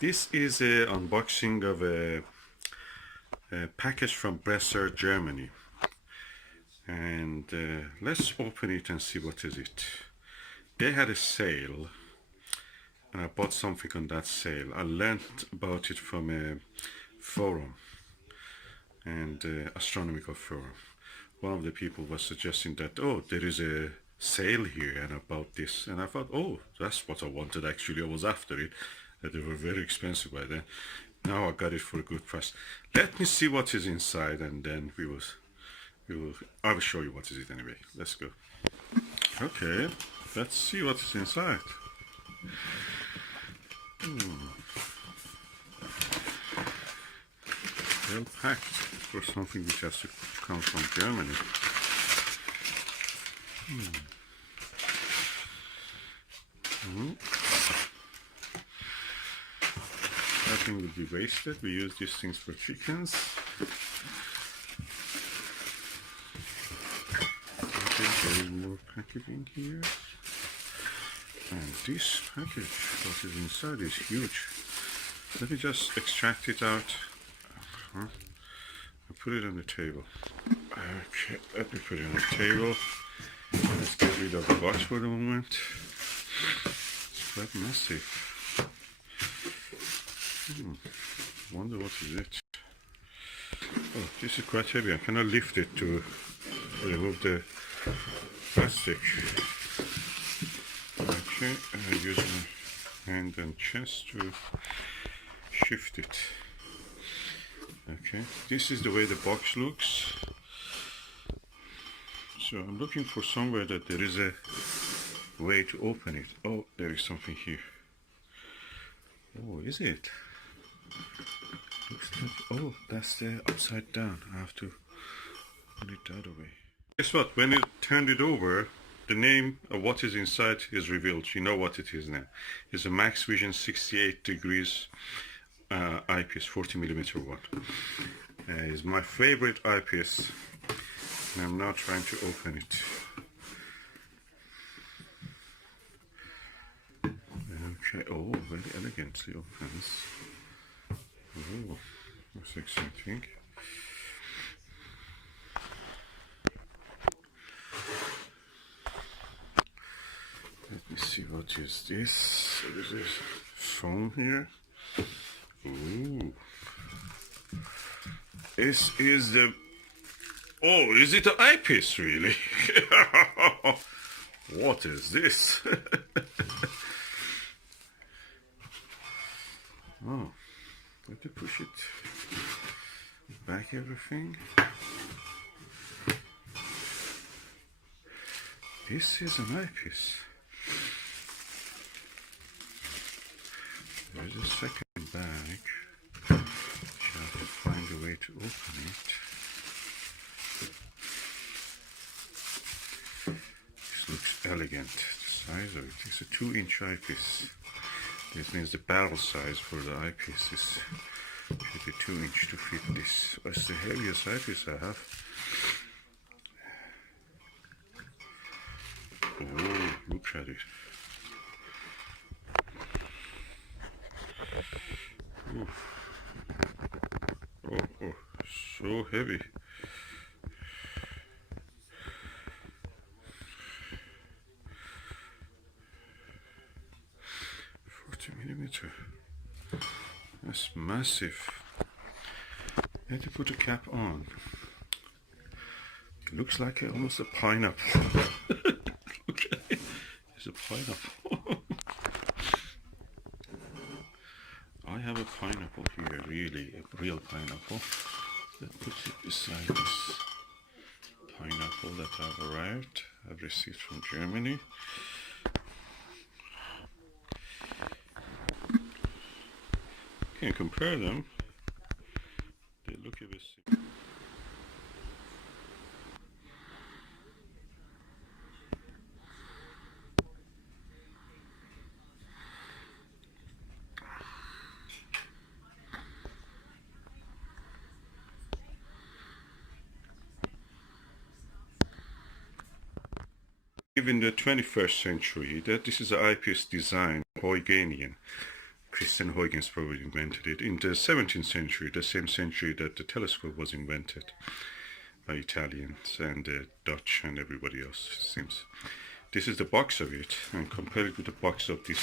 This is an unboxing of a package from Bresser, Germany. And let's open it and see what is it. They had a sale and I bought something on that sale. I learned about it from a forum and astronomical forum. One of the people was suggesting that, oh, there is a sale here and about this, and I thought, oh, that's what I wanted. Actually, I was after it. They were very expensive by then. Now I got it for a good price. Let me see what is inside, and then I will show you what is it anyway. Let's go. Okay, let's see what is inside. Well packed for something which has to come from Germany. Nothing will be wasted. We use these things for chickens. Okay, there is more packaging here. And this package, what is inside, is huge. Let me just extract it out. I'll put it on the table. Okay, let me put it on the table. Let's get rid of the box for the moment. It's quite massive. Wonder what is it. Oh, this is quite heavy. I cannot lift it to remove the plastic. Okay, I use my hand and chest to shift it. Okay, this is the way the box looks. So I'm looking for somewhere that there is a way to open it. Oh, there is something here. Oh, is it? Looks like, oh, that's the upside down. I have to put it the other way. Guess what? When you turn it over, the name of what is inside is revealed. You know what it is now. It's a Maxvision 68 degrees eyepiece, 40mm one. It's my favorite eyepiece, and I'm now trying to open it. Okay, oh, very elegantly opens. Oh, that's exciting. Let me see, what is this? There's a phone here. Ooh. This is the... Oh, is it an eyepiece, really? What is this? Oh, let me push it back, everything. This is an eyepiece. There's a second bag. I have to find a way to open it. This looks elegant. The size of it is a 2-inch eyepiece. This means the barrel size for the eyepiece is should be 2-inch to fit this. That's the heaviest eyepiece I have. Oh, look at it. Oof. Oh, so heavy. Millimeter. That's massive. I had to put a cap on. It looks like almost a pineapple. Look at it. It's a pineapple. I have a pineapple here, really, a real pineapple. Let's put it beside this pineapple that I've arrived. I've received from Germany. Can compare them. They look a bit similar. In the 21st century, that this is an eyepiece design, Huygens. Christian Huygens probably invented it in the 17th century, the same century that the telescope was invented by Italians and the Dutch and everybody else, it seems. This is the box of it, and compare it with the box of this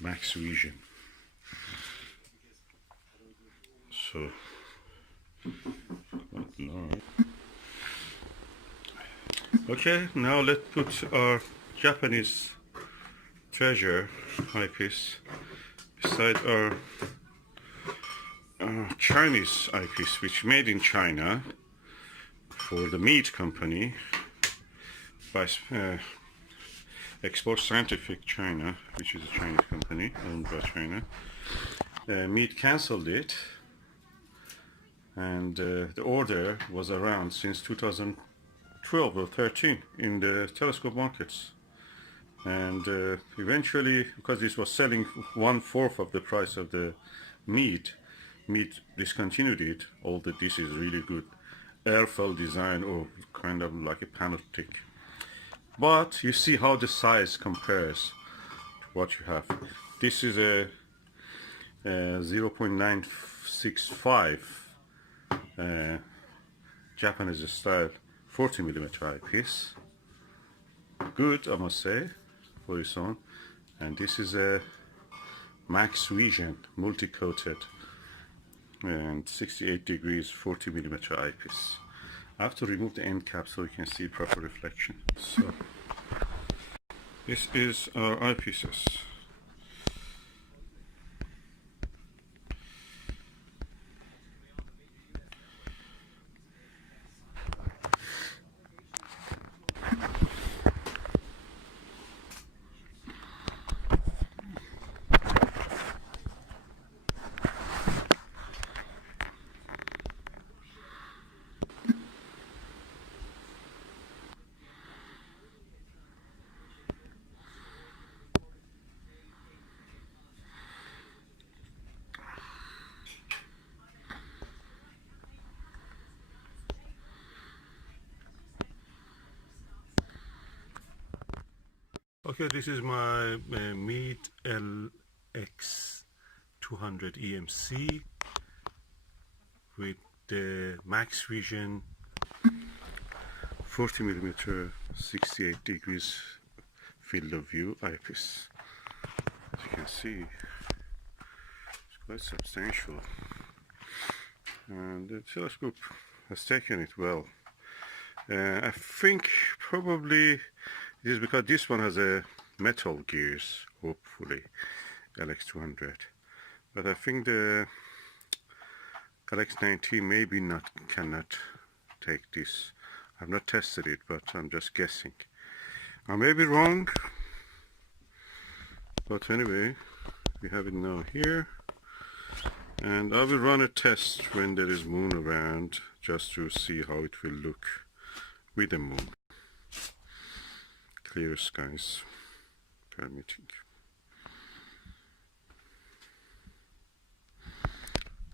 Maxvision. So, okay, now let's put our Japanese treasure eyepiece beside our Chinese eyepiece, which made in China for the meat company by Export Scientific China, which is a Chinese company owned by China. Meat cancelled it, and the order was around since 2012 or 13 in the telescope markets. And eventually, because this was selling 1/4 of the price of the meat discontinued it. Although this is really good airfoil design, or kind of like a Panoptic. But you see how the size compares to what you have. This is a 0.965 Japanese style 40mm eyepiece. Good, I must say, for its own. And this is a Maxvision multi-coated and 68 degrees 40mm eyepiece. I have to remove the end cap so you can see proper reflection. So this is our eyepieces. Okay, this is my Meet LX 200 EMC with the Maxvision 40mm 68 degrees field of view eyepiece. As you can see, it's quite substantial, and the telescope has taken it well. I think probably it is because this one has a metal gears, hopefully, LX200. But I think the LX19 maybe cannot take this. I've not tested it, but I'm just guessing. I may be wrong, but anyway, we have it now here. And I will run a test when there is moon around, just to see how it will look with the moon. Clear skies permitting.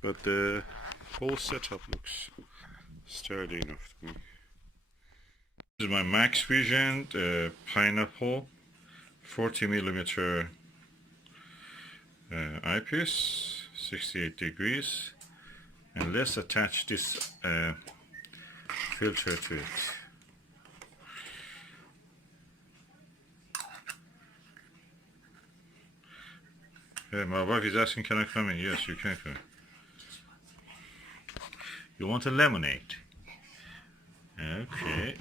But the whole setup looks sturdy enough to me. This is my Maxvision Pineapple 40mm eyepiece, 68 degrees, and let's attach this filter to it. My wife is asking, can I come in? Yes, you can come in. You want a lemonade? Okay.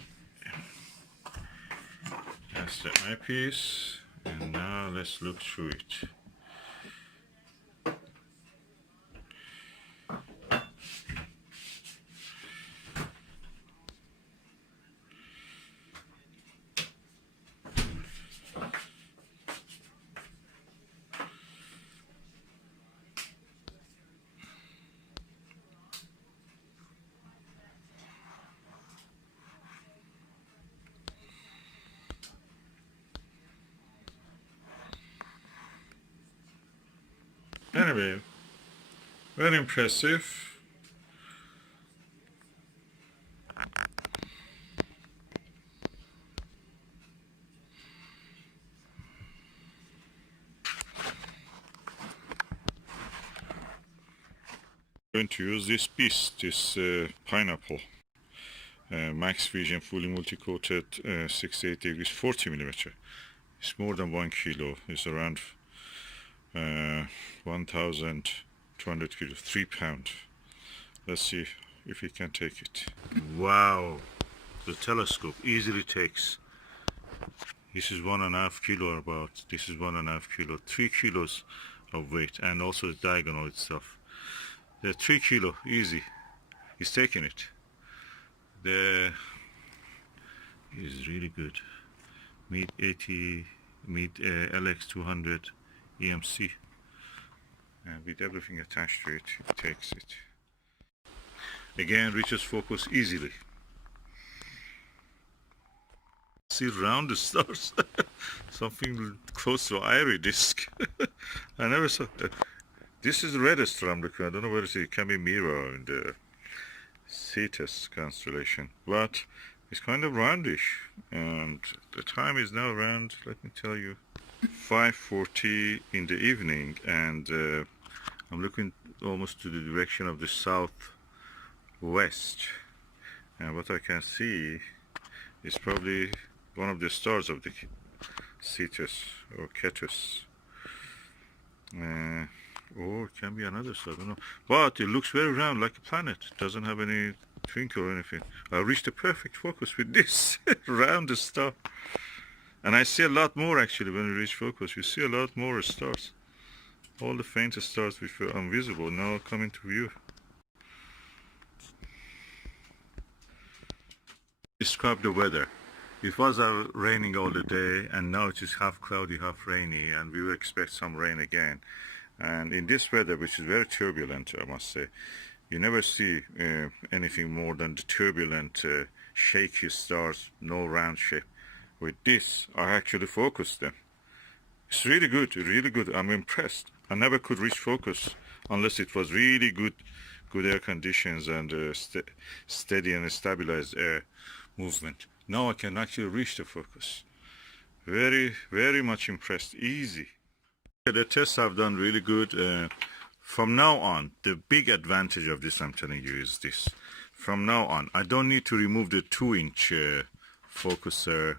That's the eyepiece, and now let's look through it. Anyway, very impressive. going to use this piece, this pineapple. Maxvision fully multi-coated 68 degrees 40 millimeter. It's more than 1 kilo. It's around 1,200 kilos, 3 pounds. Let's see if we can take it. Wow, the telescope easily takes. This is 1.5 kilo about. This is 1.5 kilo, 3 kilos of weight, and also the diagonal itself. The 3 kilo easy. He's taking it. The is really good. Meet 80, meet LX200 EMC, and with everything attached to it, it takes it. Again, reaches focus easily. See round the stars, something close to iris disk. I never saw. This is the reddest star I'm looking at. I don't know whether it can be Mira in the Cetus constellation, but it's kind of roundish, and the time is now around, let me tell you, 5:40 in the evening, and I'm looking almost to the direction of the southwest, and what I can see is probably one of the stars of the Cetus or Cetus. Or it can be another star, I don't know. But it looks very round, like a planet. It doesn't have any twinkle or anything. I reached the perfect focus with this round the star. And I see a lot more actually when we reach focus. You see a lot more stars. All the faintest stars which were invisible now come into view. Describe the weather. It was raining all the day, and now it is half cloudy, half rainy, and we will expect some rain again. And in this weather, which is very turbulent, I must say, you never see anything more than the turbulent, shaky stars, no round shape. With this, I actually focused them. It's really good, really good. I'm impressed. I never could reach focus unless it was really good air conditions and steady and stabilized air movement. Now I can actually reach the focus. Very, very much impressed. Easy. The tests have done really good. From now on, the big advantage of this, I'm telling you, is this. From now on, I don't need to remove the 2-inch focuser,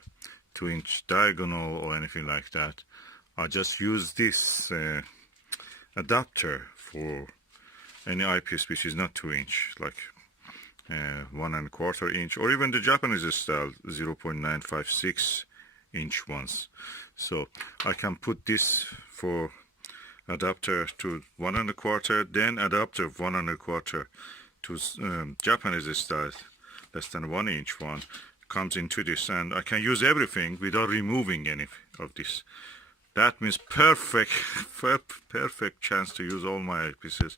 2-inch diagonal or anything like that. I just use this adapter for any eyepiece which is not 2-inch, like 1.25 inch, or even the Japanese style 0.956 inch ones. So I can put this for adapter to 1.25, then adapter 1.25 to Japanese style, less than 1 inch one, comes into this, and I can use everything without removing any of this. That means perfect chance to use all my eyepieces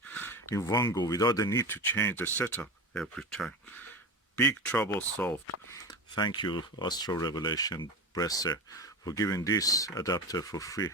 in one go without the need to change the setup every time. Big trouble solved. Thank you, Astro Revelation Bresser, for giving this adapter for free.